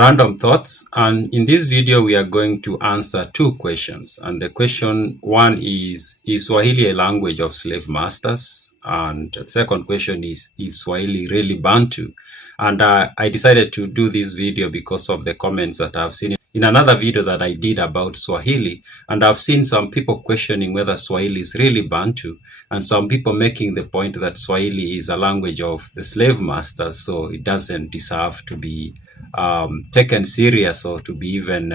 Random thoughts, and in this video we are going to answer two questions. And the question one is Swahili a language of slave masters? And the second question is Swahili really Bantu? And I decided to do this video because of the comments that I've seen in another video that I did about Swahili, and I've seen some people questioning whether Swahili is really Bantu, and some people making the point that Swahili is a language of the slave masters, so it doesn't deserve to be taken serious or to be even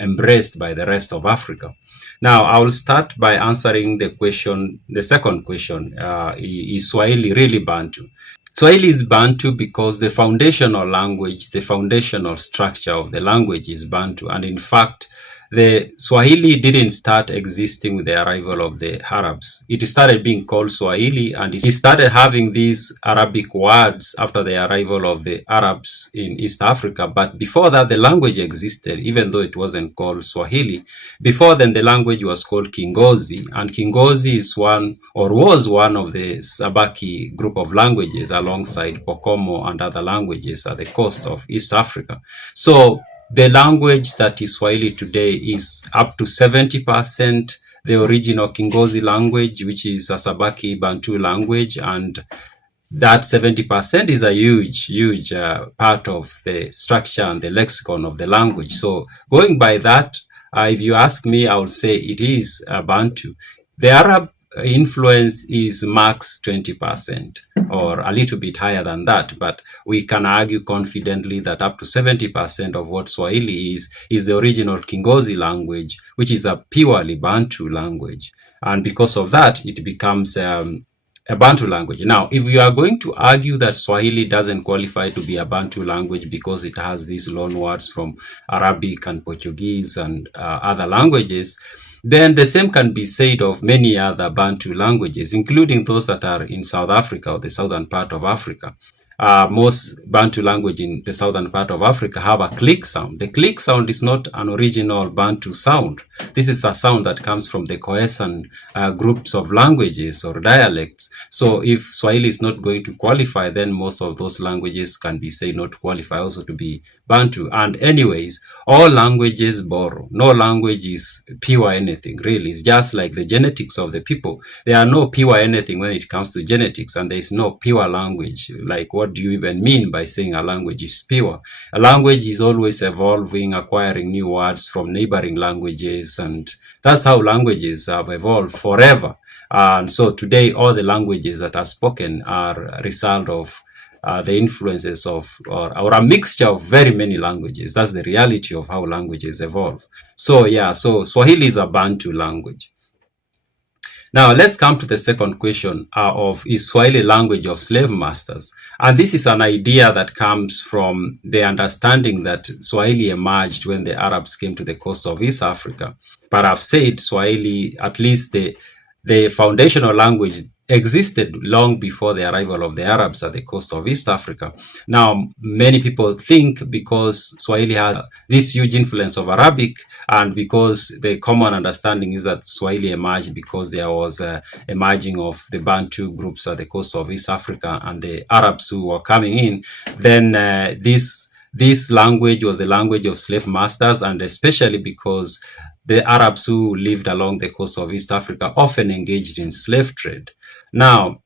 embraced by the rest of Africa. Now, I will start by answering the second question, is Swahili really Bantu? Swahili is Bantu because the foundational language, the foundational structure of the language is Bantu. And in fact, the Swahili didn't start existing with the arrival of the Arabs. It started being called Swahili, and it started having these Arabic words after the arrival of the Arabs in East Africa. But before that, the language existed, even though it wasn't called Swahili. Before then, the language was called Kingozi, and Kingozi is was one of the Sabaki group of languages alongside Pokomo and other languages at the coast of East Africa. So the language that is Swahili today is up to 70% the original Kingozi language, which is a Sabaki Bantu language, and that 70% is a huge part of the structure and the lexicon of the language. So going by that, if you ask me, I would say it is Bantu. The Arab influence is max 20% or a little bit higher than that, but we can argue confidently that up to 70% of what Swahili is the original Kingozi language, which is a purely Bantu language. And because of that, it becomes a Bantu language. Now, if you are going to argue that Swahili doesn't qualify to be a Bantu language because it has these loan words from Arabic and Portuguese and other languages, then the same can be said of many other Bantu languages, including those that are in South Africa or the southern part of Africa. Most Bantu language in the southern part of Africa have a click sound. The click sound is not an original Bantu sound. This is a sound that comes from the Khoisan groups of languages or dialects. So if Swahili is not going to qualify, then most of those languages can be said not to qualify also to be Bantu. And anyways, all languages borrow. No language is pure anything, really. It's just like the genetics of the people. There are no pure anything when it comes to genetics, and there is no pure language. Like, what do you even mean by saying a language is pure? A language is always evolving, acquiring new words from neighboring languages, and that's how languages have evolved forever. And so today, all the languages that are spoken are a result of the influences of, or a mixture of very many languages. That's the reality of how languages evolve. So yeah, so Swahili is a Bantu language. Now, let's come to the second question of is Swahili language of slave masters? And this is an idea that comes from the understanding that Swahili emerged when the Arabs came to the coast of East Africa. But I've said Swahili, at least the foundational language, existed long before the arrival of the Arabs at the coast of East Africa. Now, many people think because Swahili has this huge influence of Arabic, and because the common understanding is that Swahili emerged because there was a merging of the Bantu groups at the coast of East Africa and the Arabs who were coming in, then this language was the language of slave masters, and especially because the Arabs who lived along the coast of East Africa often engaged in slave trade. Now,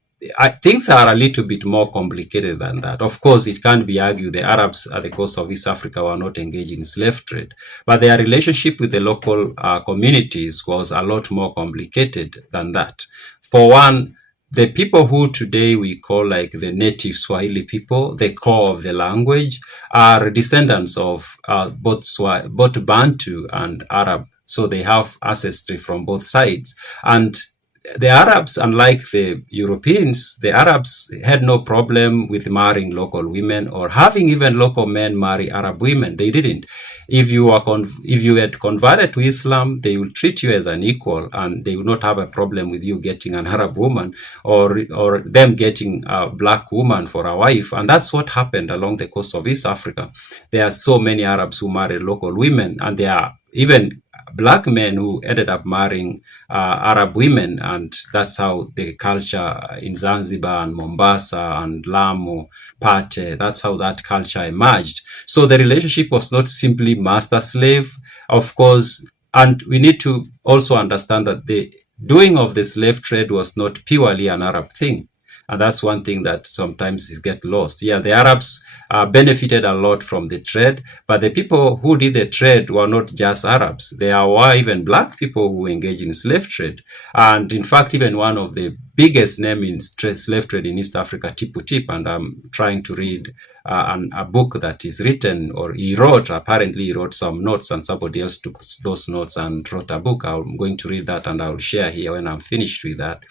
things are a little bit more complicated than that. Of course, it can't be argued the Arabs at the coast of East Africa were not engaged in slave trade, but their relationship with the local communities was a lot more complicated than that. For one, the people who today we call like the native Swahili people, the core of the language, are descendants of both Bantu and Arab. So they have ancestry from both sides. And the Arabs, unlike the Europeans, the Arabs had no problem with marrying local women or having even local men marry Arab women. They didn't. If you had converted to Islam, they will treat you as an equal, and they will not have a problem with you getting an Arab woman or them getting a black woman for a wife. And that's what happened along the coast of East Africa. There are so many Arabs who marry local women, and there are even black men who ended up marrying Arab women, and that's how the culture in Zanzibar and Mombasa and Lamu, Pate, that's how that culture emerged. So the relationship was not simply master-slave, of course, and we need to also understand that the doing of the slave trade was not purely an Arab thing. And that's one thing that sometimes is get lost. Yeah, the Arabs benefited a lot from the trade, but the people who did the trade were not just Arabs. There were even black people who engaged in slave trade. And in fact, even one of the biggest name in slave trade in East Africa, Tipu Tip, and I'm trying to read a book that is written, or he wrote, apparently he wrote some notes and somebody else took those notes and wrote a book. I'm going to read that and I'll share here when I'm finished with that.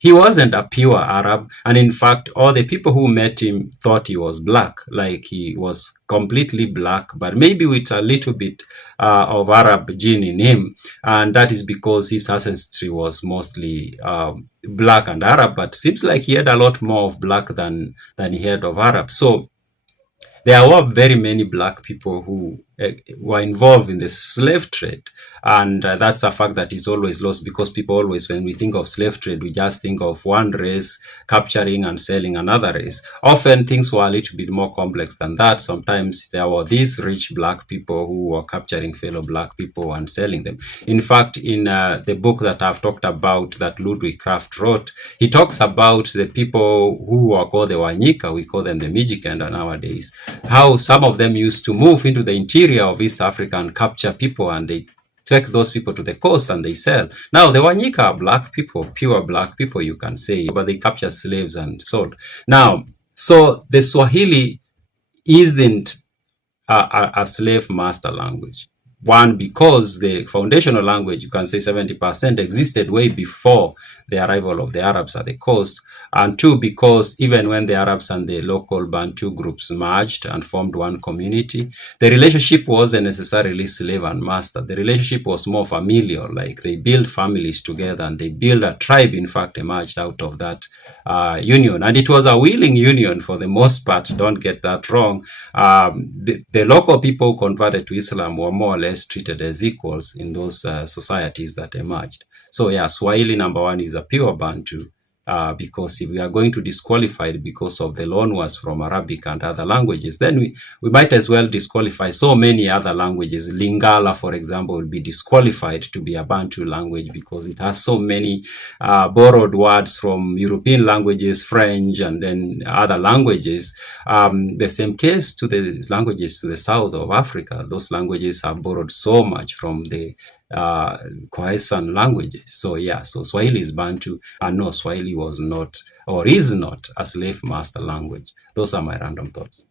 He wasn't a pure Arab, and in fact, all the people who met him thought he was black, like he was completely black, but maybe with a little bit of Arab gene in him, and that is because his ancestry was mostly black and Arab, but seems like he had a lot more of black than he had of Arab. So there were very many black people who were involved in the slave trade. And that's a fact that is always lost, because people always, when we think of slave trade, we just think of one race capturing and selling another race. Often things were a little bit more complex than that. Sometimes there were these rich black people who were capturing fellow black people and selling them. In fact, in the book that I've talked about that Ludwig Kraft wrote, he talks about the people who were called the Wanyika, we call them the Mijikenda nowadays, how some of them used to move into the interior of East Africa and capture people, and they take those people to the coast and they sell. Now, the Wanyika are black people, pure black people, you can say, but they capture slaves and sold. Now, so the Swahili isn't a slave master language. One, because the foundational language, you can say 70%, existed way before the arrival of the Arabs at the coast. And two, because even when the Arabs and the local Bantu groups merged and formed one community, the relationship wasn't necessarily slave and master. The relationship was more familial, like they built families together and they built a tribe, in fact, emerged out of that union. And it was a willing union for the most part, don't get that wrong. The local people who converted to Islam were more or less treated as equals in those societies that emerged. So yeah, Swahili number one is a pure Bantu. Because if we are going to disqualify it because of the loanwords from Arabic and other languages, then we might as well disqualify so many other languages. Lingala, for example, will be disqualified to be a Bantu language because it has so many borrowed words from European languages, French, and then other languages. The same case to the languages to the south of Africa. Those languages have borrowed so much from the Khoisan languages. So yeah, so Swahili is Bantu, and no, Swahili was not or is not a slave master language. Those are my random thoughts.